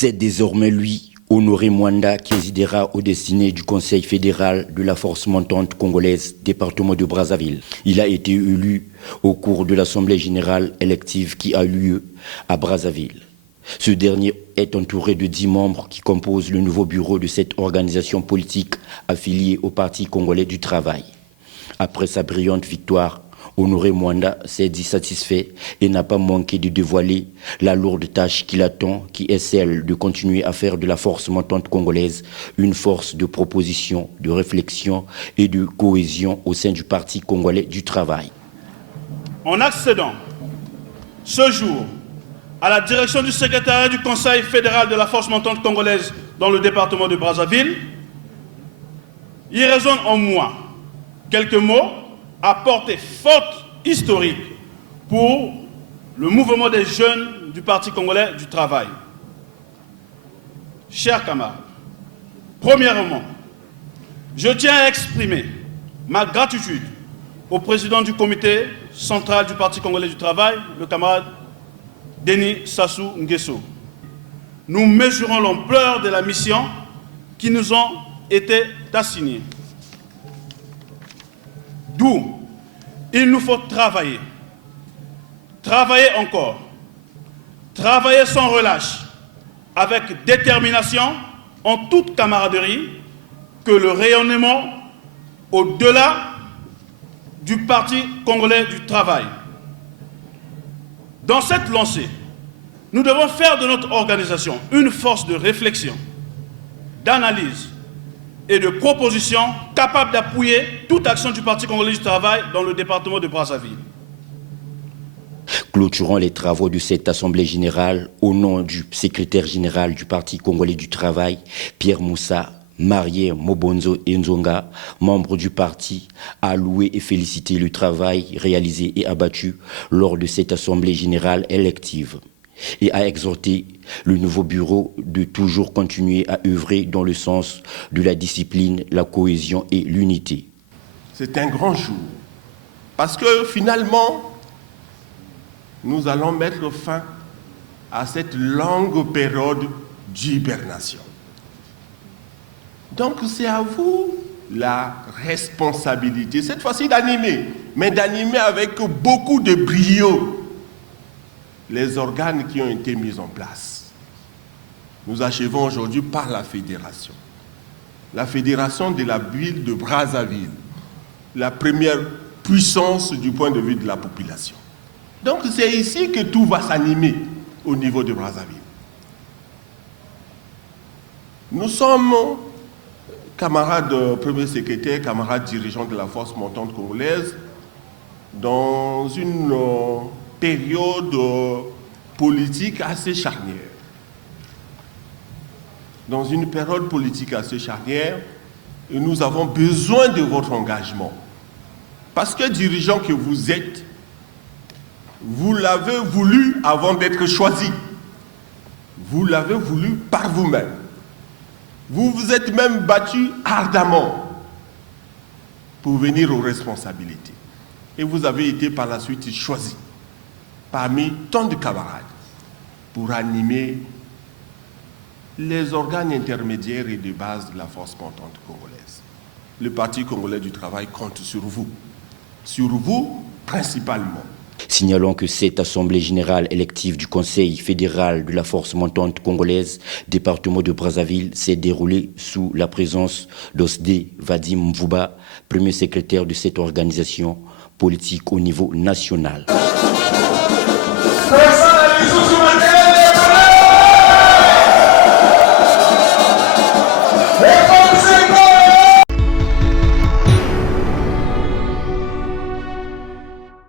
C'est désormais lui, Honoré Mwanda, qui résidera aux destinées du Conseil fédéral de la force montante congolaise, département de Brazzaville. Il a été élu au cours de l'Assemblée générale élective qui a eu lieu à Brazzaville. Ce dernier est entouré de 10 membres qui composent le nouveau bureau de cette organisation politique affiliée au Parti congolais du travail. Après sa brillante victoire, Honoré Mwanda s'est dit satisfait et n'a pas manqué de dévoiler la lourde tâche qui l'attend, qui est celle de continuer à faire de la force montante congolaise une force de proposition, de réflexion et de cohésion au sein du Parti congolais du travail. En accédant ce jour à la direction du secrétariat du Conseil fédéral de la force montante congolaise dans le département de Brazzaville, il résonne en moi quelques mots à portée forte historique pour le mouvement des jeunes du Parti congolais du travail. Chers camarades, premièrement, je tiens à exprimer ma gratitude au président du comité central du Parti congolais du travail, le camarade Denis Sassou Nguesso. Nous mesurons l'ampleur de la mission qui nous a été assignée. D'où il nous faut travailler. Travailler encore. Travailler sans relâche, avec détermination, en toute camaraderie, que le rayonnement au-delà du Parti congolais du travail. Dans cette lancée, nous devons faire de notre organisation une force de réflexion, d'analyse et de proposition capable d'appuyer toute action du Parti congolais du travail dans le département de Brazzaville. Clôturant les travaux de cette Assemblée générale, au nom du secrétaire général du Parti congolais du travail, Pierre Moussa, marié Mobonzo Nzonga, membre du parti, a loué et félicité le travail réalisé et abattu lors de cette Assemblée générale élective et a exhorté le nouveau bureau de toujours continuer à œuvrer dans le sens de la discipline, la cohésion et l'unité. C'est un grand jour parce que finalement, nous allons mettre fin à cette longue période d'hibernation. Donc c'est à vous la responsabilité, cette fois-ci d'animer, mais d'animer avec beaucoup de brio les organes qui ont été mis en place. Nous achevons aujourd'hui par la fédération de la ville de Brazzaville, la première puissance du point de vue de la population. Donc c'est ici que tout va s'animer au niveau de Brazzaville. Nous sommes camarades premier secrétaire, camarades dirigeants de la force montante congolaise, dans une période politique assez charnière. Dans une période politique assez charnière, nous avons besoin de votre engagement. Parce que dirigeant que vous êtes, vous l'avez voulu avant d'être choisi. Vous l'avez voulu par vous-même. Vous vous êtes même battu ardemment pour venir aux responsabilités. Et vous avez été par la suite choisi parmi tant de camarades pour animer les organes intermédiaires et de base de la force montante congolaise. Le Parti congolais du travail compte sur vous principalement. Signalons que cette Assemblée générale élective du Conseil fédéral de la force montante congolaise, département de Brazzaville, s'est déroulée sous la présence d'Osdé Vadim Mvouba, premier secrétaire de cette organisation politique au niveau national.